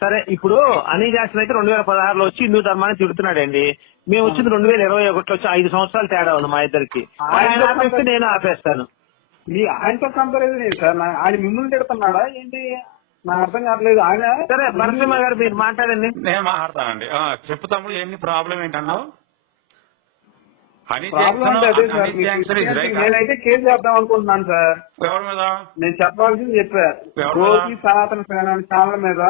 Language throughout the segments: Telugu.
సరే ఇప్పుడు అనీ జాక్సన్ అయితే రెండు వేల పదహారులో వచ్చి హిందూ ధర్మాన్ని తిడుతున్నాడండి. మేము వచ్చింది రెండు వేల ఇరవై ఒకటిలో వచ్చి ఐదు సంవత్సరాలు తేడా ఉంది మా ఇద్దరికి. ఆయన ఆపేస్తే నేను ఆపేస్తాను. మీ ఆయనతో కంపారిజన్ ఏంటి సార్. ఆయన మిమ్మల్ని తిడుతున్నాడా? ఏంటి? నాకు అర్థం కావట్లేదు. ఆయన సరే నరసింహ గారు మీరు మాట్లాడండి. నేను మాట్లాడతానండి. ఆ, చెప్పు తమ్ముడు ఏంటి ప్రాబ్లం ఏంటన్నావు? నేనైతే కేసు చేద్దాం అనుకుంటున్నాను సార్. ఎవరి మీద? నేను చెప్పాల్సింది చెప్పా? గోపి సనాతన సేన ఛానల్ మీద.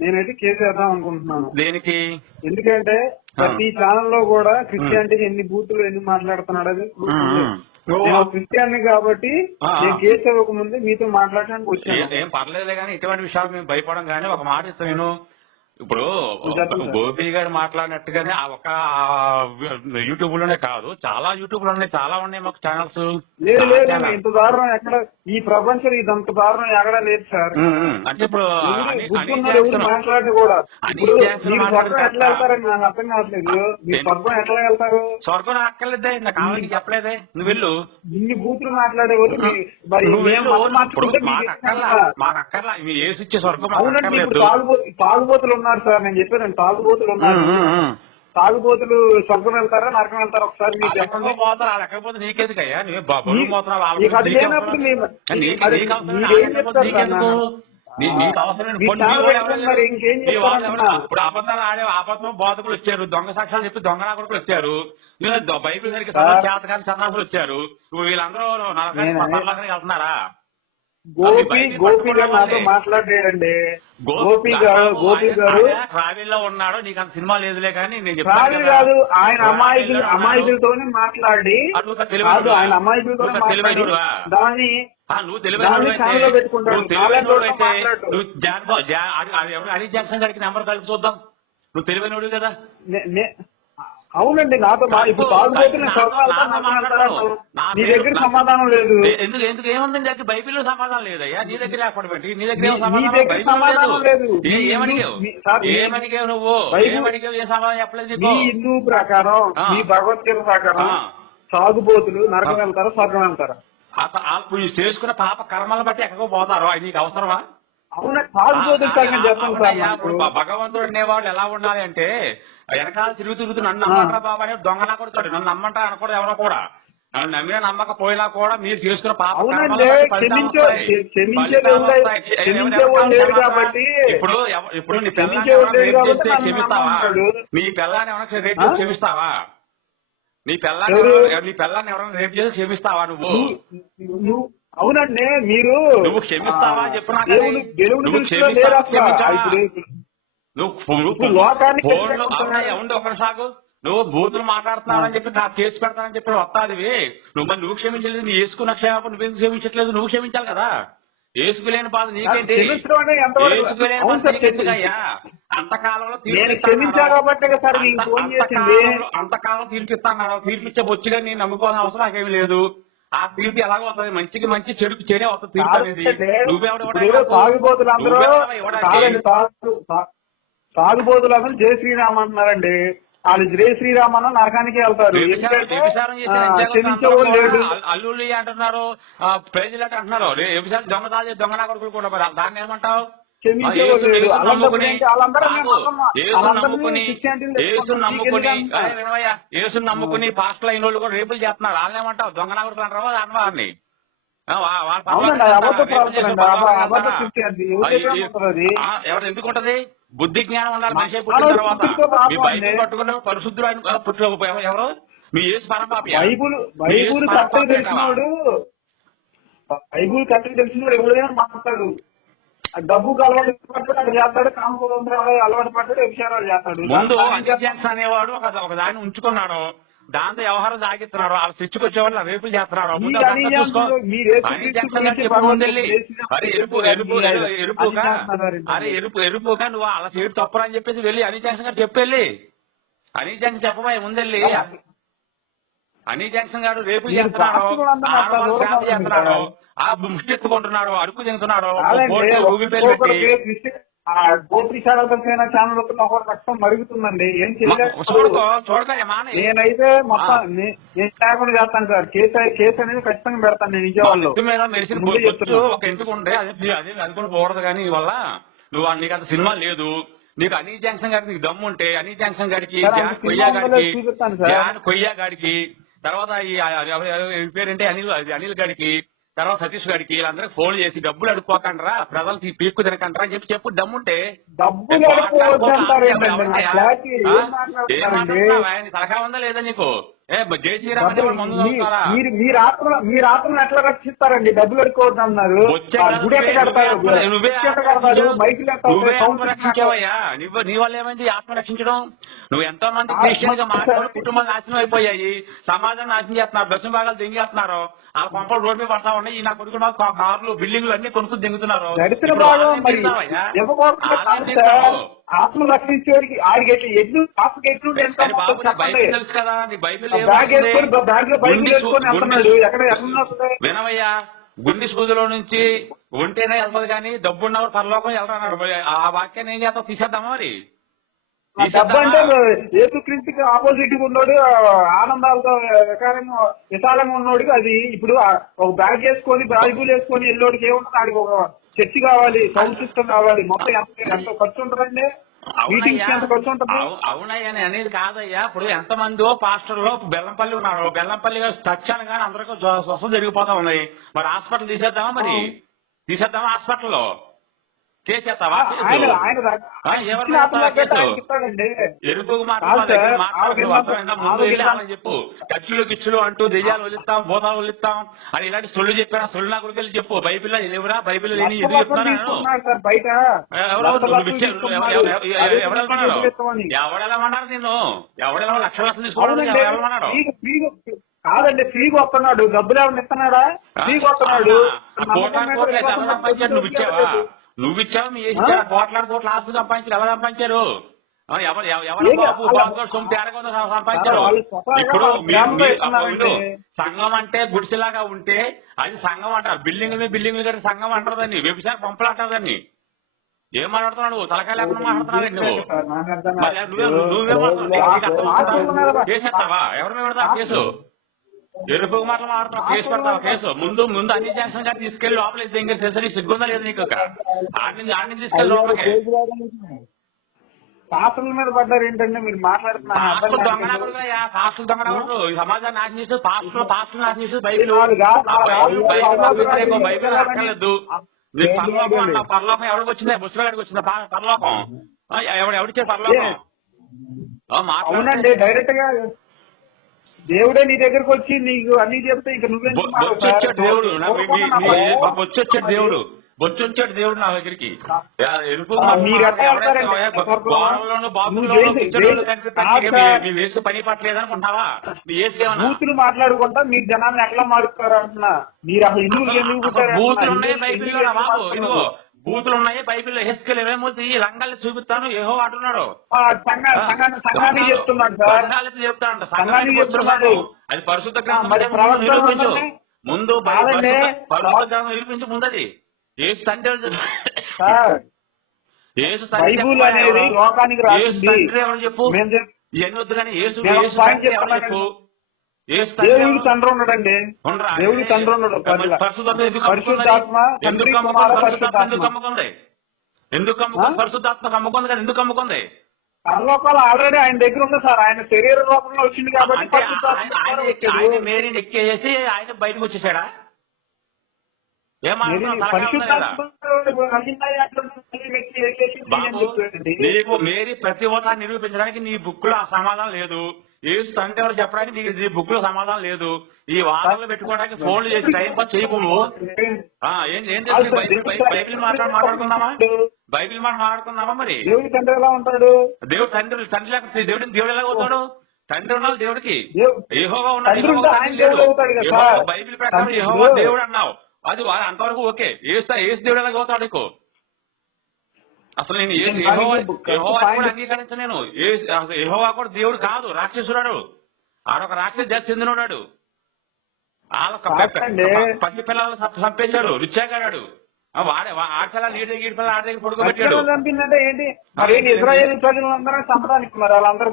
నేనైతే కేసు వేద్దాం అనుకుంటున్నాను. దేనికి? ఎందుకంటే ప్రతి ఛానల్లో కూడా క్రిస్టియానిటీ ఎన్ని బూతులు ఎన్ని మాట్లాడుతున్నాడు అది ఉమ్. నేను క్రిస్టియాని కాబట్టి. నేను కేసు ఇవ్వక ముందే మీతో మాట్లాడడానికి వచ్చాను. ఏం పర్లేదులే కానీ ఇటువంటి విషయాలు మేము భయపడం కానీ ఒక మాట ఇస్తాను నేను. ఇప్పుడు. గోపి గారు మాట్లాడినట్టుగానే ఒక యూట్యూబ్లోనే కాదు చాలా యూట్యూబ్లో ఉన్నాయి చాలా ఉన్నాయి మాకు ఛానల్స్ లేదు లేదు ఇంత దారుణం ఎక్కడ? ఈ ప్రపంచం ఇదంత దారుణం ఎక్కడా లేదు సార్. అంటే ఇప్పుడు. మాట్లాడి కూడా? ఎట్లా వెళ్తారని నాకు అర్థం కావట్లేదు. ఏంటి? స్వర్గం ఎట్లా వెళ్తారు? స్వర్గం అక్కర్లేదే నాకు కావాలని చెప్పలేదే. నువ్వు వెళ్ళు. ఇన్ని బూతులు మీ- మేము వెళ్ళు. మాకు అక్కర్లా? మాకు అక్కర్లా ఏసి ఇచ్చే స్వర్గం మాకు ఉన్నారు సార్ నేను చెప్పాను తాగుబోతులు ఉన్నారు. తాగుబోతులు స్వర్గం వెళ్తారా నరకం వెళ్తారా ఒకసారి వాళ్ళు చెప్పండి. నీకెందుకయ్యా? ఇప్పుడు అబద్ధాలు ఆడే అబద్ధం బోధకులు వచ్చారు. దొంగ సాక్ష్యాలు చెప్పి దొంగ నాకులు వచ్చారు. బైబిల్ సరిగ్గా. చేతకాని సన్నాసులు వచ్చారు. వీళ్ళందరూ వెళ్తున్నారా? గోపి గోపి గారు నాతో మాట్లాడాడండి గోపి గారు గోపి గారు ట్రావెల్లో ఉన్నాడు నీకు అంత సినిమా లేదులే కానీ నేను రావి కదా. ఆయన అమాయకులు. అమాయకులతోనే మాట్లాడి. కాదు ఆయన అమాయకులతో? దాన్ని నువ్వు తెలివైన దాన్ని వాడివైతే- ఛానల్లో పెట్టుకుంటాడు. నువ్వు తెలివైన ఛానల్లో వాడివైతే మాట్లాడు. నువ్వు జాన్ బా- జా- అది- అది ఎవరు? హరి జాక్సన్ గారికి నెంబర్ కలిసి చూద్దాం నువ్వు తెలివైనడు కదా అవునండి నాతో ఇప్పుడు. నా నీ దగ్గర నా- సమాధానం లేదు. ఎందుకు ఎందుకు ఏముందండి అది బైబిల్లో సమాధానం లేదయ్యా. నీ దగ్గర ఏంటి నీ దగ్గర నీ- నీ సమాధానం లేదు. నీ- ఏమడిగావు? నీ- నీ- ఏమడిగావు నువ్వు? ఏమడిగావు? ఏ సమాధానం చెప్పలేదు నీకు? హిందూ ప్రకారం. మీ భగవద్గీత ప్రకారం. సాగుబోతులు నరకం. వెళ్తారా స్వర్గం వెళ్తారా? చేసుకున్న పాప కర్మలను బట్టి ఎక్కడికో పోతారు. అది నీకు అవసరమా? అవునా సాగుబోతుల చెప్పండి భగవంతుడు అనేవాడు ఎలా ఉండాలి అంటే వెనకాల తిరుగు తిరుగుతూ నన్ను నమ్మంటారా బాబా అని దొంగలా కొడతాడు నన్ను నమ్మంటారా అనకూడదు ఎవరో కూడా. నన్ను నమ్మినా నమ్మకపోయినా కూడా మీరు చేసుకున్న పాప ఇప్పుడు ఇప్పుడు నీ నన్ను క్షమిస్తావా. నీ పిల్లాన్ని ఎవరైనా రేప్? చేసి క్షమిస్తావా? నీ? ఎవరైనా- నీ పిల్లాన్ని ఎవరైనా రేప్ చేసి క్షమిస్తావా నువ్వు? అవునండి మీరు నువ్వు క్షమిస్తావా చెప్పు నువ్వు లోకానికి ఉండు ఒక సాగు నువ్వు బూతులు మాట్లాడుతున్నావని చెప్పి నాకు కేసు పెడతానని చెప్పి వస్తాదివి. నువ్వు మరి నువ్వు క్షమించలేదు నీ వేసుకున్న క్షేమం నువ్వు ఎందుకు క్షమించట్లేదు? నువ్వు క్షమించాలి కదా. ఏసుకులేని బాధ నీకేంటి? అంతకాలంలో అంతకాలం తీర్పిస్తాను తీర్పిచ్చే బొచ్చుగా నేను నమ్ముకోవాల్సిన అవసరం నాకేమీ లేదు. ఆ తీర్పు ఎలాగో వస్తుంది మంచికి మంచి చెడుకు చెడే వస్తుంది తీర్పు అనేది. నువ్వెవడు ఇప్పుడు తాగుబోతులు అందరూ నువ్వెవడు ఇవ్వడానికి? కాదండి తాగు- తా- తాగుబోతులు అందరూ జై శ్రీరామ్ అంటున్నారండి వాళ్ళు జై శ్రీరామ్ అన్న నరకానికి వెళ్తారు అల్లుళ్ళు అంటున్నారు ఆ, ప్రజలు అంటే అంటున్నారు. వ్యభిచారం దొంగ తాజే దొంగ నా కొడుకులు కూడా మరి దాన్ని ఏమంటావు? నమ్ముకుని పాస్టల్ అయిన వాళ్ళు కూడా రేపులు చేస్తున్నారు. వాళ్ళని ఏమంటావు? దొంగ నా కొడుకులు అంటారు అన్నవారిని వాళ్ళ. ఎవరి ఆ, బుద్ధి జ్ఞానం ఉండాలి మనిషి మన పుట్టిన తర్వాత. మీ బైబిల్. పట్టుకున్న పరిశుద్ధుడు ఆయన పుట్టిన ఎవరు? మీ యేసు పరపాపి బైబుల్ బైబుల్ కరెక్ట్ తెలిసినవాడు బైబుల్ కరెక్ట్ తెలిసినవాడు ఎవడైనా మాట్లాడు డబ్బుకు అలవాటు పడ్డాడు చేస్తాడు కామకోదంలో అలవాటు పడ్డాడు చేస్తాడు. ముందు జాక్సన్ అనేవాడు ఒక దాన్ని ఉంచుకున్నాడు. దాంతో వ్యవహారం సాగిస్తున్నాడు వాళ్ళ స్విచ్కి రేపులు చెప్పు ముందు వెళ్ళి, భగవంతుడు అరే ఎరుపు ఎరుపు ఎరుపుగా అరే ఎరుపు నువ్వు అలా చేయడు తప్పురా అని చెప్పేసి వెళ్ళి అనిల్ జాక్సన్ గారు చెప్పెళ్ళి అనిల్ జాక్సన్ చెప్పబోయే ముందెళ్ళి అనిల్ జాక్సన్ గారు రేపు చేస్తున్నాడు చేస్తున్నాడు తింటున్నాడు పేలు ఒక్కొక్కరు పెట్టి. పేరు క్రిస్టి- ఆ గోపి శారదమైన ఛానల్ ఒకటి రక్తం మరుగుతుందండి. ఏం మానే నేనైతే మొత్తం నేను లేకుండా చేస్తాను సార్. కేసు కేసు అనేది ఖచ్చితంగా పెడతాను నేను విజయవాడలో మెడిసిన్. ఒక ఇంటికి ఉంటే అది కూడా పోకూడదు కానీ వల్ల నువ్వు నీకు అంత సినిమా లేదు. నీకు అనీ జాంక్షన్ గారికి నీకు దమ్ము ఉంటే అనీ జాంక్షన్ గారికి కొయ్యా గారికి కొయ్యా గారికి తర్వాత ఈ పేరేంటి అనిల్ అనిల్ గారికి తర్వాత సతీష్ గారికి వీళ్ళందరికీ ఫోన్ చేసి డబ్బులు అడుక్కోకండ్రా ప్రజలు పీక్కు తినకండ్రా అని చెప్పి చెప్పు దమ్ముంటే. డబ్బులు ఏం? మాట్లాడుతున్నావా? తలకా ఉందా లేదా నీకు? మీరు మీరు ఆత్మ మీరు ఆత్మను ఎట్లా రక్షిస్తారండి? డబ్బులు అడుకోవద్దు అన్నారు గుడి ఎట్లా కడతారు? నువ్వే- కడతారు? నువ్వే నీ వల్ల ఏమైంది? ఆత్మ రక్షించడం నువ్వు ఎంతో మంది ఆత్మ- క్రిస్టియన్గా మాట్లాడు కుటుంబాలు నాశనం అయిపోయాయి. సమాజం నాశనం చేస్తున్నారు. దక్షిణ భాగాలు దెంగేస్తున్నారు ఆ కొంపలు రోడ్డు మీద పడతా ఉన్నాయి. ఈ నా కొడుకు కార్లు బిల్డింగ్లు అన్ని కొనుక్కు దింగుతున్నారు. ఆత్మ రక్షించేవాడికి ఆడికి ఎట్లు ఎడ్లు ఆత్మకి ఎట్లు బ్యాగ్ వేసుకొని బ్యాగ్లో గుండి వేసుకొని వెళ్తున్నాడు. ఎక్కడ ఎక్కడ గుండి సూదిలో నుంచి ఒంటేనే వెళ్తుంది కానీ డబ్బున్నవాడు పరలోకం వెళ్తాడు ఆ వాక్యాన్ని ఏం చేస్తావు? తీసేద్దామా మరి? డబ్బు అంటే ఏసుక్రీస్తుకి ఆపోజిట్ ఉన్నాడు ఆ ఆనందాలతో వికారంగా విశాలంగా ఉన్నాడు అది ఇప్పుడు ఒక బ్యాగ్ వేసుకొని బైబుల్ వేసుకొని వెళ్ళోడికి ఏముంటుంది? ఆడికి ఒక చర్చి కావాలి సౌండ్ సిస్టమ్ కావాలి మొత్తం ఎంత ఎంత ఖర్చు ఉంటుందండి? మీటింగ్స్ ఎంత ఖర్చు ఉంటుంది? అవు- అవునయ్యా నేను అనేది కాదయ్యా. ఇప్పుడు ఎంతమందో పాస్టర్లో బెల్లంపల్లి ఉన్నారు. బెల్లంపల్లి టచ్ అనగానే అందరికీ స్వస్థత జరిగిపోతా ఉన్నాయి. మరి హాస్పిటల్ తీసేద్దామా మరి? తీసేద్దామా హాస్పిటల్లో? చేసేస్తావా ఎరుపు చెప్పు కచ్చులు కిచ్చులు అంటూ దెయ్యాలు వదిలిస్తాం భూతాలు వదిలిస్తాం అని ఇలాంటి సొల్లు చెప్పినా సొల్లు నా గురికి వెళ్ళి చెప్పు బైబిల్లో ఎవరా బైబిల్ లేని ఇది చెప్తాను బయట ఎవరు లక్ష నువ్వు లక్షలు? లక్షల తీసుకోవడం కాదండి ఫ్రీగా వస్తున్నాడు డబ్బులు ఏమైనా ఇస్తున్నాడా ఫ్రీగా వస్తున్నాడు నువ్వు ఇచ్చావా మీ ఇచ్చారు కోట్లాది కోట్లు ఆస్తులు సంపాదించారు. ఎలా సంపాదించారు? ఎవరు ఎవ- ఎవరు బాబు? తేరగా సంపాదించారు. ఇప్పుడు సంఘం అంటే గుడిసెలాగా ఉంటే అది సంఘం అంటారు. బిల్డింగ్ మీద బిల్డింగ్ కట్టి సంఘం అంటారు దాన్ని. వ్యభిచార పంపులు అంటారు దాన్ని. ఏం మాట్లాడుతున్నావు నువ్వు? తలకాయ లేకుండా మాట్లాడుతున్నావు నువ్వు? సార్, నాకు అర్థం మరి కాదు. నువ్వే నువ్వే మాట్లాడుతున్నావు. నీకు అర్థం అవుతుందా? కేసు ఎత్తావా ఎవరి మీద పెడతావు కేసు? ఎరుపు మాటలు మాట్లాడుతున్నావు కేసు పెడతావు కేసు. ముందు ముందు అన్ని జాక్సన్ గారు తీసుకెళ్ళి లోపల ఇస్తే ఇంకా తెలుసు సిగ్గుందా లేదు నీకు ఆడి నుంచి ఆడి నుంచి తీసుకెళ్ళి లోపలికి. శాస్త్రుల మీద పడ్డారు ఏంటంటే మీరు మాట్లాడుతున్నారు. దొంగనకూడదయ్యా పాస్టర్ దొంగనకూడదు ఈ సమాజాన్ని నాశనం చేసి పాస్టర్ పాస్టర్ నాశనం చేసి బైబిల్. Bible Bible. అక్కర్లేదు. పరలోకం పరలోకం ఎవరికి వచ్చిందా? ముసలిగాడికి వచ్చిందా? పర- పరలోకం? ఎవడు ఎవడిచ్చే పరలోకం? అవునండి డైరెక్ట్గా దేవుడే నీ దగ్గరకు వచ్చి నీకు అన్ని చెప్తే ఇక నువ్వేం బొ- బొచ్చు వచ్చాడు దేవుడు. నా- మీ- మీ- మీ- బొచ్చు వచ్చాడు దేవుడు. బొచ్చు వచ్చాడు దేవుడు నా దగ్గరికి. వేసు పని వేసుకేమన్నా బూతులు మాట్లాడుకుంటా మీరు జనాన్ని ఎట్లా మారుస్తారు అంటున్నా మీరు అసలు హిందువులు ఎందుకు బూతులు. ఉన్నాయి బాబు? ఇదిగో బూతులు ఉన్నాయి బైబిల్లో హెస్కెల్ ఏమేమో ఈ రంగాలు చూపిస్తాను ఏహో అంటున్నాడు చెప్తున్నాడు. చెప్తున్నాడు అది పరిశుద్ధ గ్రంథం ముందు నిరూపించు. ముందు. పరిశుద్ధ- గ్రంథం నిరూపించు ముందది ఏసు తండ్రి ఏసు తండ్రి చెప్పు ఇవన్నీ వద్దు కానీ ఏసు. చెప్పు దేవుడికి? తండ్రి ఉన్నాడండి? దేవుడికి తండ్రి ఉన్నాడు. పరిశుద్ధాత్మ తండ్రి? కుమార పరిశుద్ధాత్మ ఎందుకు? పరిశుద్ధాత్మ కదా ఎందుకు పరలోకాలు ఆల్రెడీ ఆయన దగ్గర ఉంది సార్. ఆయన శరీర రూపంలో వచ్చింది కాబట్టి ఆయన- మేరీని ఎక్కేసి ఆయన బయటకు వచ్చేసాడా. నీకు మేరీ ప్రతి ఒక్కరిని నిరూపించడానికి నీ బుక్లో ఆ సమాధానం లేదు. ఏ తండ్రి ఎవరు చెప్పడానికి నీకు నీ బుక్లో సమాధానం లేదు. ఈ వాదనలు పెట్టుకోవడానికి ఫోన్లు చేసి టైం పాస్ చేయకు. ఏం ఏం తెలుసు బైబిల్ మాట్లాడి మాట్లాడుకుందామా? బైబిల్ మాట మాట్లాడుకుందామా మరి? దేవుడి తండ్రి ఎలా ఉంటాడు? దేవుడు తండ్రి తండ్రి లేకపోతే దేవుడిని దేవుడు ఎలా అవుతాడు? తండ్రి ఉన్నాడు దేవుడికి. దేవ్- యెహోవా ఉన్నాడు. బైబిల్ ప్రకారం యెహోవా దేవుడు. అన్నావు. అది అంతవరకు ఓకే. ఏసు ఏసు దేవుడు ఎలాగ అవుతాడు నీకు? అసలు నేను ఏ- పాయింట్ కూడా అంగీకరించను నేను. ఏ- అసలు యెహోవా కూడా దేవుడు కాదు రాక్షసురాడు. ఆడొక రాక్షసు జాతి చెందినవాడు వాళ్ళ కాదండి. పసి పిల్లలు చంపేశాడు రుచాగాడు ఆ, వాడే ఆడపిల్ల నీటి దగ్గర ఈడపిల్ల ఆడ దగ్గర పడుకోబెట్టాడు. చంపిందంటే ఏంటి? మరి ఏంటి ఇజ్రాయేల్ ప్రజలందరూ చంపడానికి మరి వాళ్ళందరూ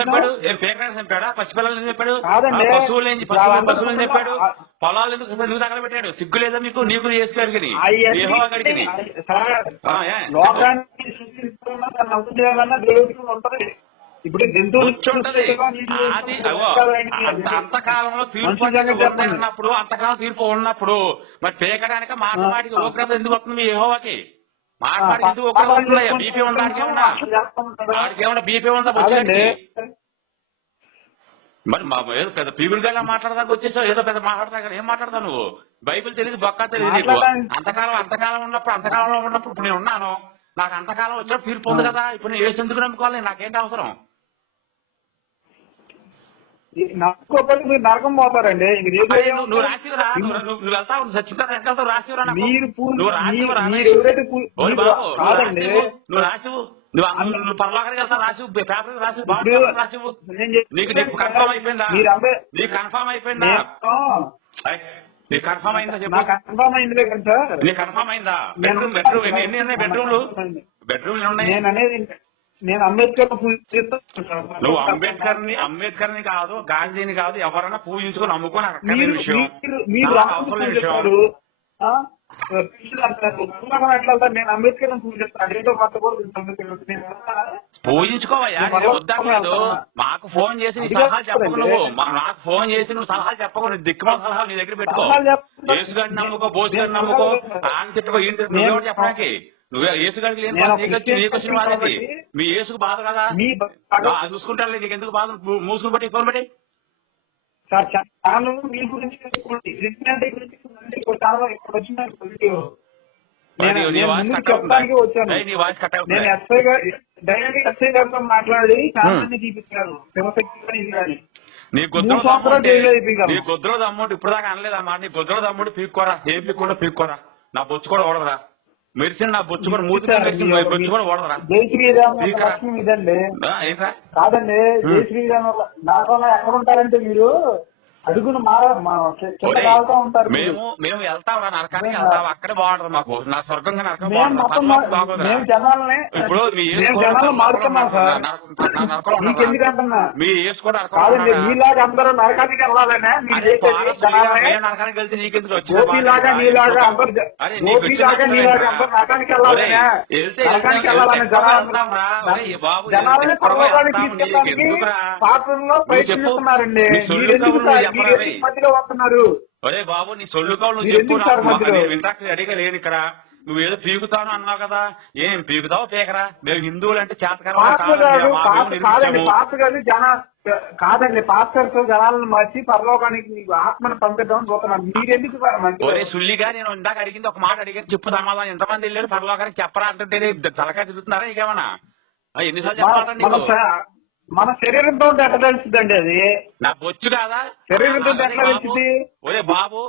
చంపాడు? ఏం చంపాడా? ఎందుకు చెప్పాడు పశువులు పశువులు చెప్పాడు పొలాలు ఎందుకు ఎందుకు తగలబెట్టాడు సిగ్గు లేదా మీకు నీకు చేసి ఉంటది ఇప్పుడు అది అంతకాలంలో తీర్పు. ఉన్నప్పుడు అంతకాలం తీర్పు ఉన్నప్పుడు మరి పేకడానికి మాట మాటికి ఓక్రత ఎందుకు వస్తుంది మీ యెహోవాకి మాట మాటికి ఎందుకు ఓక్రత వస్తుంది బీపీ ఉందా ఆడికేమన్నా ఆడికేమన్నా బీపీ ఉందా? మరి మా ఏదో పెద్ద పీగులుగా మాట్లాడడానికి వచ్చేసావు ఏదో పెద్ద మాట్లాడతా కదా ఏం మాట్లాడతావు నువ్వు? బైబిల్ తెలియదు బొక్క తెలియదు నీకు. అంతకాలం అంతకాలం ఉన్నప్పుడు అంతకాలంలో ఉన్నప్పుడు ఇప్పుడు నేను ఉన్నాను. నాకు అంతకాలం వచ్చినప్పుడు తీర్పు ఉంది కదా. ఇప్పుడు నేను ఏసు ఎందుకు నమ్ముకోవాలి నాకేంటి అవసరం? మీరు నరకం పోతారండి. నువ్వు రాసివరా నువ్వు వెళ్తావు రాసివరా మీరు రాసివరా. రాసివు నువ్వు నువ్వు వెళ్తావు రాసివు పేపర్ నేను చెప్పేది నీకు నీకు కన్ఫర్మ్ అయిపోయిందా? నీకు కన్ఫర్మ్ అయిపోయిందా? నీకు కన్ఫర్మ్ అయిందా చెప్పు. కన్ఫర్మ్ అయిందిలే కదా నీకు కన్ఫర్మ్ అయిందా? బెడ్రూమ్ బెడ్రూమ్ ఎన్ని ఎన్ని ఉన్నాయి బెడ్రూమ్లు బెడ్రూమ్లు ఉన్నాయి? నేను అనేది నేను అంబేద్కర్. నువ్వు అంబేద్కర్ని అంబేద్కర్ని కాదు గాంధీని కాదు ఎవరైనా పూజించుకొని నమ్ముకొని అక్కడ విషయం. అవసరం విషయం. నేను అంబేద్కర్? పూజించుకోవయ్యా నువ్వు మాకు ఫోన్ చేసి నీ కాదు చెప్పకు. నువ్వు. నాకు ఫోన్ చేసి నువ్వు సలహాలు చెప్పకు నీ దిక్కుమాల సలహాలు నీ దగ్గర పెట్టుకో. ఏసుగాడిని నమ్ముకో బోసుగాడిని నమ్ముకో. ఆయన తిట్టుకో తిట్టుకో నేను- నువ్వెవరు చెప్పడానికి? నువ్వే ఏసుగాడికి లేని బాధ ఏంటి? మీ ఏసుకు బాధ కదా? చూసుకుంటాను నీకు ఎందుకు బాధ? మూసుకుని బట్టి ఫోన్ బట్టి సార్ చాలా మీ గురించి తెలుసుకోండి. గురించి ఇప్పుడు చాలా ఇప్పుడు వచ్చిన. చెప్పడానికి వచ్చాను. నేను ఎస్ఐ గారు డైరెక్ట్ ఎస్ఐ గారితో మాట్లాడి చాలా. మంది చూపించారు శివశక్తి నీ గొద్రోజు అమౌంట్ ఇప్పుడు దాకా అనలేదమ్మా. నీ గొద్రోజు అమౌంట్ పీక్కోరా. ఏం పీక్కుండా పీక్కోరా. నా బొచ్చు కూడా ఓడదురా. మెరిసిన నా బొచ్చు కూడా మూతి మీద మెరిసిన నా బొచ్చు కూడా ఓడదురా జై శ్రీరామ్. లక్ష్యం ఇదండి కాదండి జై శ్రీరామ్ వల్ల నాకన్నా ఎక్కడ ఉంటారంటే మీరు? అడుగును మార. మేము మేము నరకానికి వెళ్తాం. అక్కడే బాగుంటది మాకు. నా స్వర్గంగా నరకం బాగుంటది. ఇప్పుడు మీ మీ అందరూ నరకానికి వెళ్ళాలనే జనాలనే నరకానికి వెళ్తే నీకెందుకు వచ్చింది బాబు, తీసుకెళ్ళడానికి? పాత్రలో. ప్రయత్నిస్తున్నారండి. నీ సొల్లు మీరు ఎందుకు కబుర్లు సార్- చెప్పరా మీరు రే? ఎందుకు మధ్యలో వస్తున్నారు ఒరే బాబు నీ సొల్లు మీరు చెప్పు నాకు? నేను వింటాకు రెడీగా లేను ఇక్కడ. నువ్వు ఏదో పీకుతాను అన్నావు కదా. ఏం పీకుతావు పీకరా? మేము హిందువులు అంటే చేతకరం జన కాదండి పాస్టర్స్ జనాలను మార్చి పరలోకానికి మీకు ఆత్మను పంపిద్దామని చూస్తున్నారు మీరెందుకు? ఒరే సుల్లిగా నేను ఇందాక అడిగింది ఒక మాట అడిగాను. చెప్పు సమాధానం. ఎంతమంది వెళ్ళారు పరలోకానికి? చెప్పరా అంటుంటే తలకాయ తిరుగుతున్నారా? ఇంకేమన్నా? ఎన్నిసార్లు మన చెప్పాలంటే మన శరీరంతో ఎట్ట తెలుస్తుందండి అది నా బొచ్చు కాదా శరీరంతో ఎట్లా తెలిసింది? ఒరే బాబు